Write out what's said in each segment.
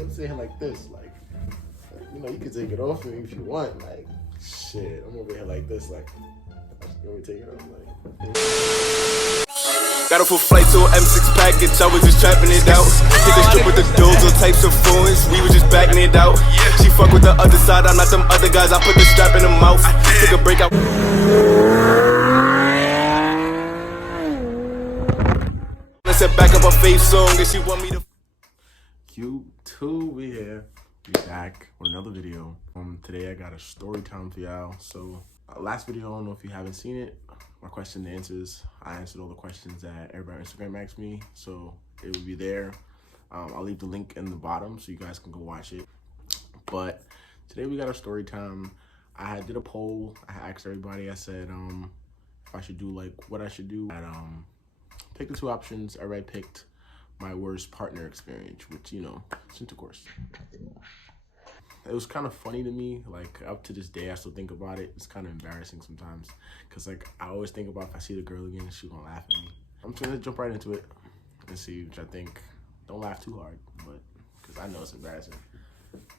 I'm saying like this, like, you know, you can take it off me if you want, like, shit, I'm over here like this, like, you want me to take it off, like. Got a full flight to an M6 package, I was just trapping it out. Hit the strip with the dudes, all types of phones, we was just backing it out. She fuck with the other side, I'm not them other guys, I put the strap in the mouth. Took a break out. I said back up her face song, and she want me to. Q2, we here. We back with another video. Today I got a story time for y'all. So last video, I don't know if you haven't seen it, my question and answers. I answered all the questions that everybody on Instagram asked me, so it will be there. I'll leave the link in the bottom so you guys can go watch it. But today we got a story time. I did a poll. I asked everybody. I said if I should do like what I should do. I picked the two options. Everybody picked my worst partner experience, which, you know, it's intercourse. It was kind of funny to me, like up to this day I still think about it. It's kind of embarrassing sometimes, because like I always think about if I see the girl again, she's gonna laugh at me. I'm just gonna jump right into it and see, which I think, don't laugh too hard, but because I know it's embarrassing,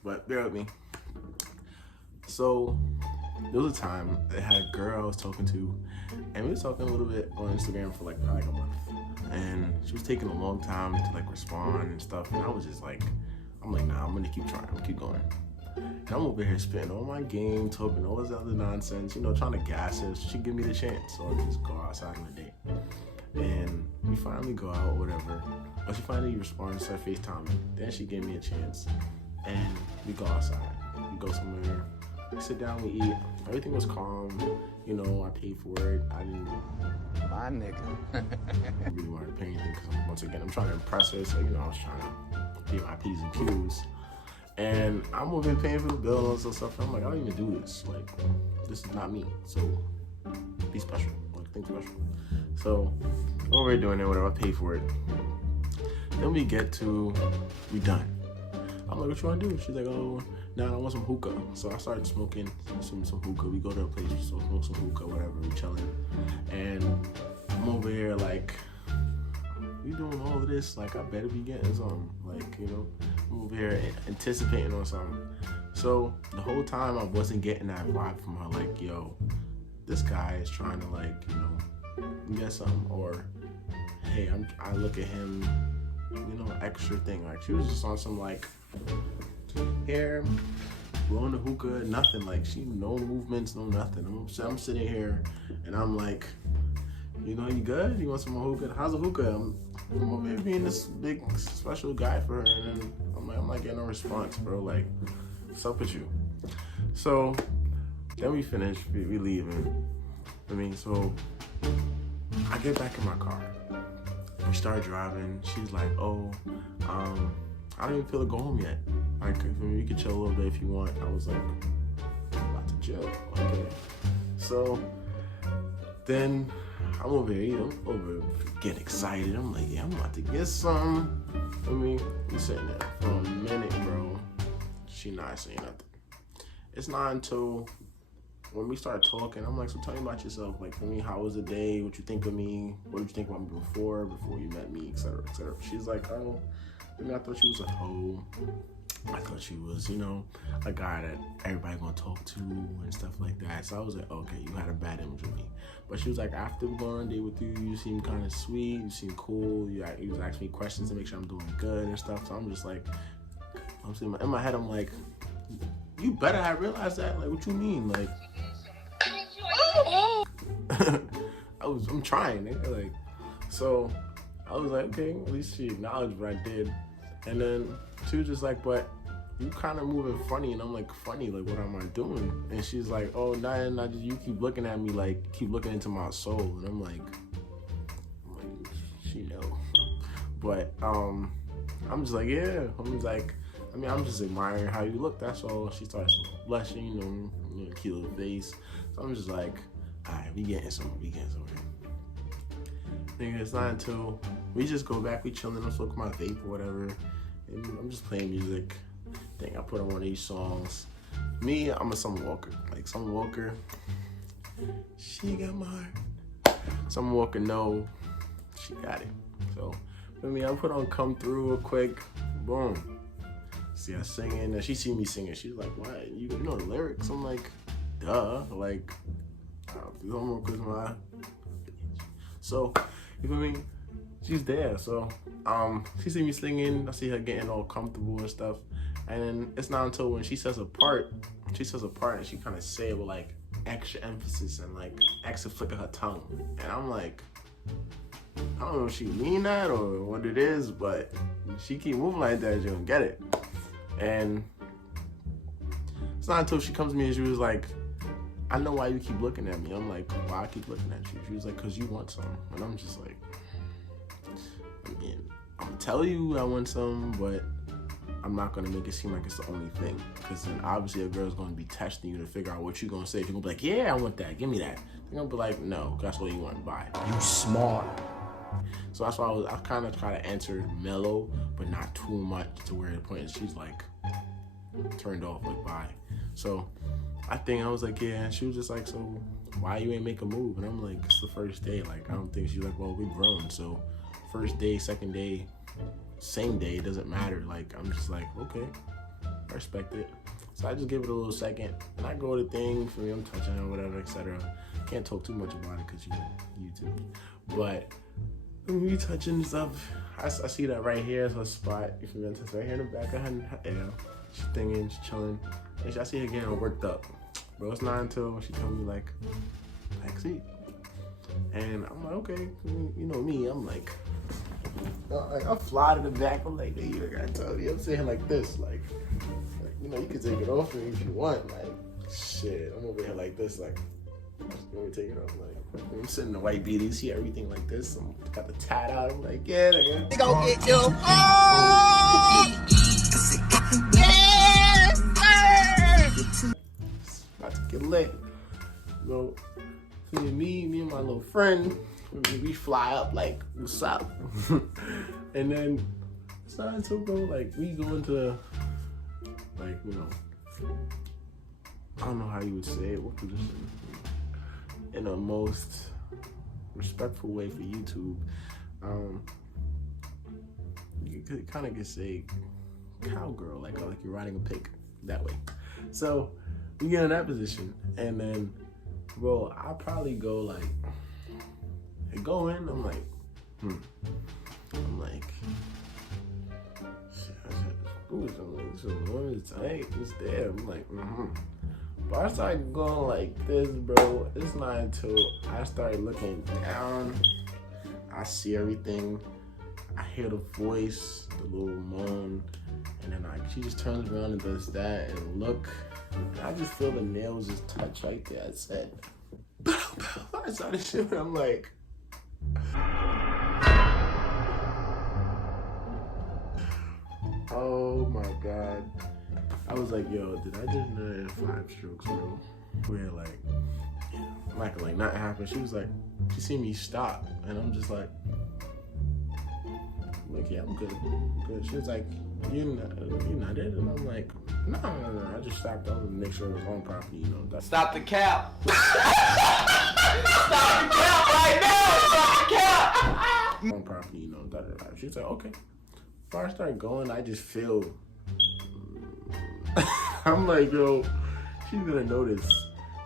but bear with me. So there was a time I had a girl I was talking to, and we were talking a little bit on Instagram for like a month, and she was taking a long time to like respond and stuff, and I was just like, I'm like, nah, I'm gonna keep trying, I'm gonna keep going. And I'm over here spitting all my game, talking all this other nonsense, you know, trying to gas her. She give me the chance, so I just go outside on a date. And we finally go out, whatever. But she finally responds to her FaceTime. Then she gave me a chance, and we go outside. We go somewhere, we sit down, we eat. Everything was calm, you know, I paid for it. I didn't. My nigga. Really wanted to pay anything, because once again, I'm trying to impress her, so, you know, I was trying to get my P's and Q's. And I'm over here paying for the bill and all this stuff. And I'm like, I don't even do this. Like, this is not me. So, be special. Like, think special. So, I'm over here doing it, whatever. I pay for it. Then we get to, we done. I'm like, what you want to do? She's like, oh, nah, I want some hookah. So I started smoking some hookah. We go to a place, we smoke some hookah, whatever. We chilling. And I'm over here like, you doing all of this? Like, I better be getting something. Like, you know, I'm over here anticipating on something. So the whole time I wasn't getting that vibe from her, like, yo, this guy is trying to, like, you know, get something. Or, hey, I look at him, you know, extra thing. Like, she was just on some, like, hair, blowing the hookah, nothing. Like, she, no movements, no nothing. I'm sitting here, and I'm like, you know, you good? You want some more hookah? How's a hookah? I'm over here being this big special guy for her, and then I'm not getting a response, bro. Like, what's up with you? So then we finish, we leaving. I mean, so I get back in my car. We start driving. She's like, oh, I don't even feel to go home yet. Like, we could chill a little bit if you want. I was like, I'm about to chill. Okay. So then I'm over here, you know, getting excited. I'm like, yeah, I'm about to get some. I mean, we sitting there for a minute, bro. She not saying nothing. It's not until when we start talking, I'm like, so tell me about yourself. Like, for me, how was the day? What you think of me? What did you think about me before you met me, et cetera, et cetera. She's like, oh, I mean, I thought she was a hoe. I thought she was, you know, a guy that everybody gonna talk to and stuff like that. So I was like, okay, you had a bad image of me. But she was like, after going on a date with you, you seem kind of sweet, you seem cool. You was asking me questions to make sure I'm doing good and stuff. So I'm just like, I'm sitting in my head, I'm like, you better have realized that. Like, what you mean? Like, I'm trying, nigga. Like, so I was like, okay, at least she acknowledged what I did. And then she was just like, but you kind of moving funny. And I'm like, funny? Like, what am I doing? And she's like, oh, nothing. You keep looking at me, like, keep looking into my soul. And I'm like, she know. But I'm just like, yeah. I'm just like, I mean, I'm just admiring how you look. That's all. She starts blushing, you know, cute little face. So I'm just like, all right, we getting somewhere. Nigga, it's not until we just go back, we chilling, I'm smoking my vape or whatever, and I'm just playing music. Dang, I put on one of these songs. Me, I'm a Summer Walker. Like, Summer Walker, she got my heart. Summer Walker, no, she got it. So, for me, I put on Come Through real quick, boom. see us singing, and she see me singing. She's like, "What? You know the lyrics?" I'm like, "Duh." Like, so you feel me? She's there. So she see me singing. I see her getting all comfortable and stuff. And then it's not until when she says a part, and she kind of say it with like extra emphasis and like extra flick of her tongue. And I'm like, I don't know if she mean that or what it is, but she keep moving like that, you don't get it. And it's not until she comes to me and she was like, I know why you keep looking at me. I'm like, why I keep looking at you? She was like, cause you want some. And I'm just like, I mean, I'm gonna tell you I want some, but I'm not gonna make it seem like it's the only thing. Cause then obviously a girl's gonna be testing you to figure out what you're gonna say. If you're gonna be like, yeah, I want that, give me that. They're gonna be like, no, that's what you want to buy. You smart. So that's why I kind of try to answer mellow, but not too much to where the point is she's like turned off, like bye. So I was like, yeah, and she was just like, so why you ain't make a move? And I'm like, it's the first day. Like, I don't think she's like, well, we grown. So first day, second day, same day, it doesn't matter. Like, I'm just like, okay, I respect it. So I just give it a little second, and I go to thing for me, I'm touching her, whatever, etc. Can't talk too much about it because YouTube. But when we touching and stuff, I see that right here is her spot. If you it's right here in the back of her, yeah, she's thinking, she's chilling. And I see her getting worked up. Bro, it's not until she told me like, backseat. And I'm like, okay, you know me, I'm like I fly to the back. I'm like, hey, you gotta tell me. I'm saying like this, like you know, you can take it off me if you want. Like, shit, I'm over here like this, like, let me take it off. Like, I'm sitting in the white beat, you see everything like this. I'm got the tat out. I'm like, yeah, nigga. They gon' get you. Oh! Yes, sir! About to get lit. So, me and my little friend, we fly up like, what's up? And then it's not until, bro, like, we go into, like, you know, I don't know how you would say it, what position? In the most respectful way for YouTube, you could kind of say cowgirl, like you're riding a pig, that way. So we get in that position, and then, bro, I'll probably go like, go in, I'm like, I'm like, ooh, so one is tight, it's there. I'm like, But I started going like this, bro. It's not until I started looking down, I see everything. I hear the voice, the little moan, and then she just turns around and does that and look. And I just feel the nails just touch right there. I said, bow, bow. I started shivering. I'm like, oh my God. I was like, yo, did I just nut 5 strokes, bro? Where like, like nothing happened. She was like, she see me stop, and I'm just like, yeah, I'm good. She was like, you nutted? And I'm like, no. I just stopped over to make sure it was on property, you know. Stop the cap. Stop the cap right now. Stop the cap. On property, you know. She was like, okay. Before I start going, I just feel. I'm like, yo, she's gonna notice.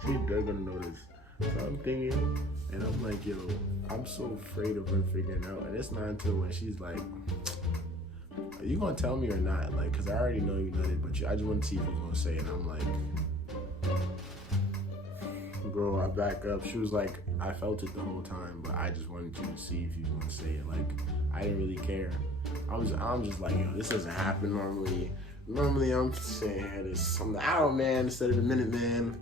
They're gonna notice. So I'm thinking, and I'm like, yo, I'm so afraid of her figuring out. And it's not until when she's like, are you gonna tell me or not? Like, cause I already know you nutted, but I just want to see if you're gonna say it. And I'm like, bro, I back up. She was like, I felt it the whole time, but I just wanted you to see if you was gonna say it. Like, I didn't really care. I'm just like, yo, this doesn't happen normally. Normally I'm saying this, I'm the hour man instead of the minute man.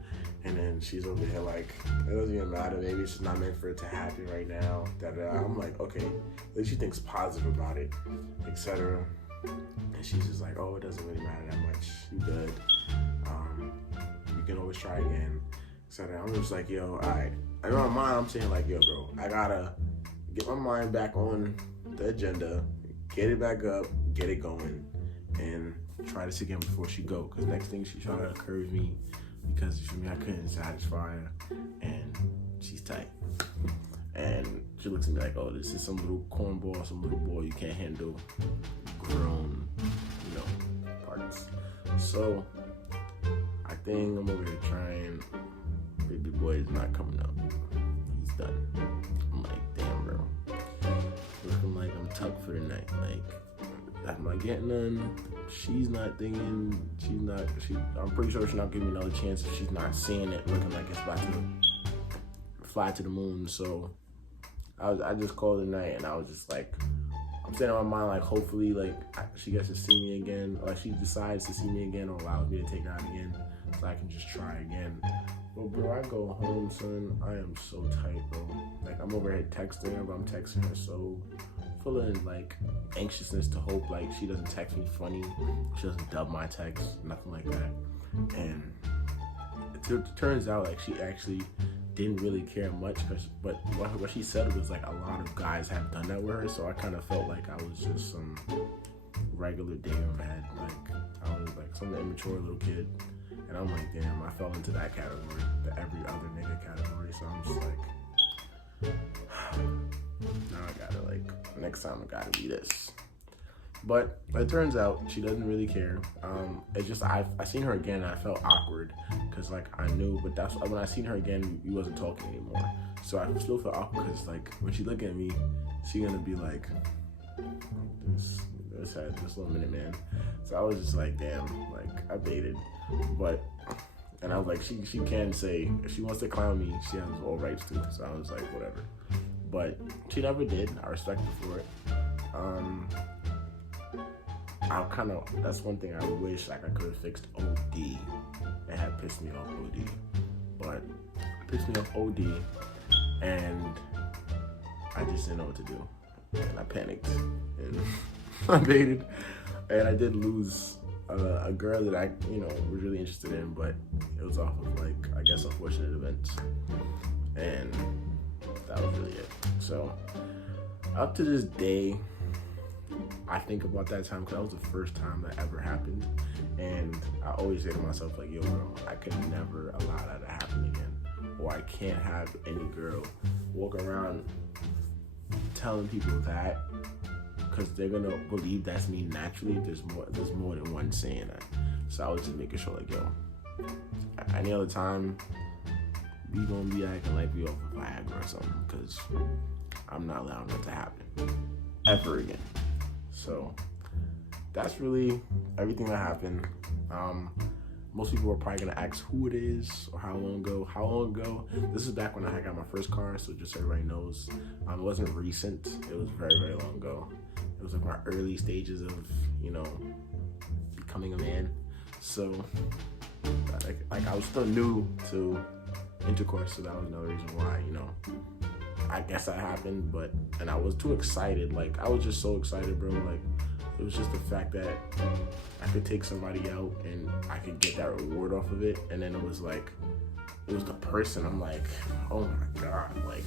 And then she's over here like, it doesn't even matter, maybe it's just not meant for it to happen right now. I'm like, okay, at least she thinks positive about it, etc. And she's just like, oh, it doesn't really matter that much, you good. You can always try again, etc. I'm just like, yo, alright. In my mind, I'm saying like, yo, bro, I gotta get my mind back on the agenda, get it back up, get it going, and try this again before she go. Cause next thing she tried to encourage me because for me I couldn't satisfy her, and she's tight. And she looks at me like, oh, this is some little cornball, some little boy you can't handle grown, parts. So I think I'm over here trying. Baby boy is not coming up. He's done. I'm like, damn, bro. Looking like I'm tucked for the night. Like, I'm not getting none. She's not thinking. I'm pretty sure she's not giving me another chance if she's not seeing it looking like it's about to fly to the moon. So I just called it a night, and I was just like, I'm saying in my mind, like, hopefully, like, she gets to see me again, or like, she decides to see me again, or allows me to take her out again, so I can just try again. But bro, I go home, son, I am so tight, bro. Like, I'm over here texting her, but I'm texting her so full of, like, anxiousness to hope, like, she doesn't text me funny, she doesn't dub my text, nothing like that. And it turns out, like, she actually didn't really care much, but what she said was like a lot of guys have done that with her, so I kind of felt like I was just some regular damn head, like I was like some immature little kid, and I'm like, damn, I fell into that category, the every other nigga category. So I'm just like, now I gotta, like, next time I gotta be this. But it turns out she doesn't really care. It's just I seen her again and I felt awkward because, like, I knew, but that's when I seen her again, we wasn't talking anymore. So I still feel awkward because, like, when she look at me, she gonna be like, this little minute man. So I was just like, damn, like, I baited. And I was like, she can say, if she wants to clown me, she has all rights to. So I was like, whatever. But she never did. I respect her for it. That's one thing I wish, like, I could have fixed OD. It had pissed me off OD. But it pissed me off OD, and I just didn't know what to do. And I panicked, and I baited, and I did lose a girl that I, was really interested in, but it was off of, like, I guess, unfortunate events. And that was really it. So up to this day, I think about that time because that was the first time that ever happened, and I always say to myself, like, yo, bro, I could never allow that to happen again, or I can't have any girl walk around telling people that, because they're gonna believe that's me naturally. There's more than one saying that. So I was just making sure, like, yo, any other time we gonna be acting like we off of Viagra or something, because I'm not allowing that to happen ever again. So that's really everything that happened. Most people are probably gonna ask who it is or how long ago. This is back when I got my first car, so just so everybody knows. It wasn't recent. It was very, very long ago. It was like my early stages of, becoming a man. So like I was still new to intercourse, so that was another reason why, I guess that happened. And I was too excited. Like, I was just so excited, bro. Like, it was just the fact that I could take somebody out and I could get that reward off of it. And then it was like, it was the person. I'm like, oh my God, like,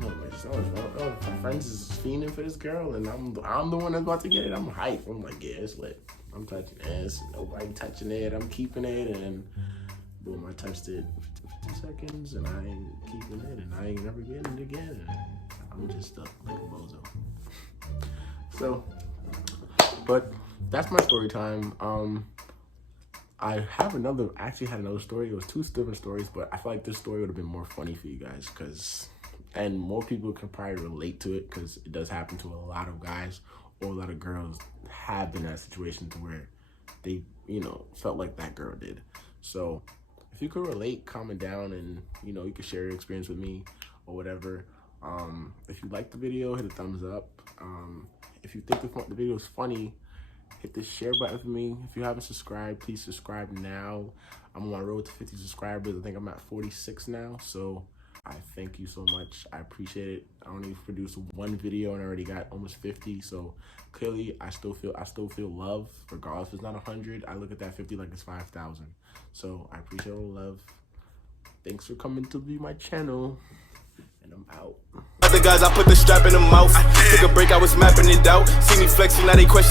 my friends is fiending for this girl, and I'm the one that's about to get it. I'm hyped. I'm like, yeah, it's lit. I'm touching ass. Nobody touching it. I'm keeping it, and boom, I touched it for 50 seconds, and I ain't keeping it, and I ain't never getting it again. And I'm just stuck like a bozo. So, but that's my story time. I actually had another story. It was two different stories, but I feel like this story would have been more funny for you guys, and more people can probably relate to it, because it does happen to a lot of guys, or a lot of girls have been in that situation to where they, felt like that girl did. So if you could relate, comment down, and, you can share your experience with me or whatever. If you like the video, hit a thumbs up. If you think the video is funny, hit the share button for me. If you haven't subscribed, please subscribe now. I'm on my road to 50 subscribers. I think I'm at 46 now. So I thank you so much. I appreciate it. I only produced one video and I already got almost 50. So clearly I still feel love, regardless if it's not 100. I look at that 50 like it's 5,000. So I appreciate all the love. Thanks for coming to my channel. And I'm out. Other guys, I put the strap in the mouth. Took a break, I was mapping it out. See me flexing, now they question.